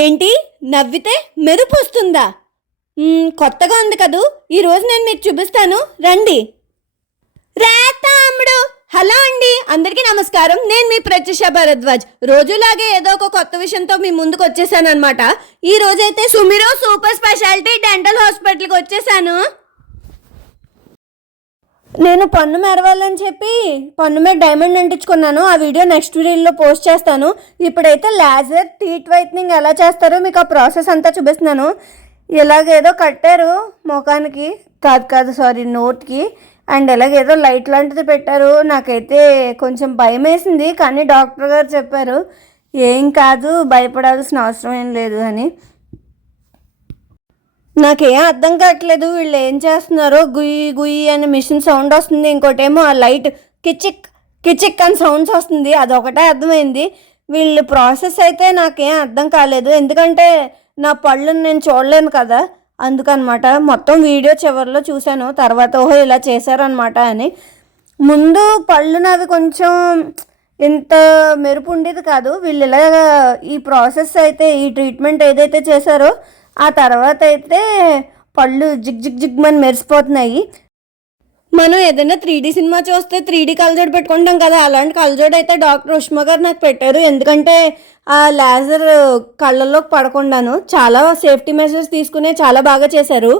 ఏంటి నవ్వితే మెరుపు వస్తుందా? కొత్తగా ఉంది కదూ. ఈరోజు నేను మీకు చూపిస్తాను, రండి. రాతాముడు. హలో అండి, అందరికీ నమస్కారం. నేను మీ ప్రత్యూష భరద్వాజ్. రోజులాగే ఏదో ఒక కొత్త విషయంతో మీ ముందుకు వచ్చేసాను అనమాట. ఈ రోజైతే సుమిరో సూపర్ స్పెషాలిటీ డెంటల్ హాస్పిటల్కి వచ్చేసాను. నేను పన్ను మెరవాలని చెప్పి పన్ను మీద డైమండ్ అంటించుకున్నాను. ఆ వీడియో నెక్స్ట్ వీడియోలో పోస్ట్ చేస్తాను. ఇప్పుడైతే లేజర్ టీత్ వైట్నింగ్ ఎలా చేస్తారో మీకు ఆ ప్రాసెస్ అంతా చూపిస్తున్నాను. ఇలాగేదో కట్టారు ముఖానికి, సారీ నోట్కి, అండ్ ఇలాగేదో లైట్ లాంటిది పెట్టారు. నాకైతే కొంచెం భయం వేసింది, కానీ డాక్టర్ గారు చెప్పారు ఏం కాదు, భయపడాల్సిన అవసరం ఏం లేదు అని. నాకేం అర్థం కావట్లేదు, వీళ్ళు ఏం చేస్తున్నారో. గుయ్యి గుయ్యి అని మిషన్ సౌండ్ వస్తుంది, ఇంకోటేమో ఆ లైట్ కిచిక్ కిచిక్ అని సౌండ్స్ వస్తుంది. అదొకటే అర్థమైంది. వీళ్ళు ప్రాసెస్ అయితే నాకేం అర్థం కాలేదు, ఎందుకంటే నా పళ్ళుని నేను చూడలేను కదా, అందుకనమాట. మొత్తం వీడియో చివరిలో చూశాను, తర్వాత ఓహో ఇలా చేశారనమాట అని. ముందు పళ్ళు నావి కొంచెం ఇంత మెరుపు ఉండేది కాదు. వీళ్ళు ఇలా ఈ ప్రాసెస్ అయితే, ఈ ట్రీట్మెంట్ ఏదైతే చేశారో ఆ తర్వాత అయితే పళ్ళు జిగ్ జిగ్ జిగ్మని మెరిసిపోతున్నాయి. మనం ఏదైనా 3D సినిమా చూస్తే 3D కళ్ళజోడు పెట్టుకుంటాం కదా, అలాంటి కళ్ళజోడు అయితే డాక్టర్ ఉష్మా గారు నాకు పెట్టారు. ఎందుకంటే ఆ లేజర్ కళ్ళల్లోకి పడకుండాను. చాలా సేఫ్టీ మెజర్స్ తీసుకునే చాలా బాగా చేశారు.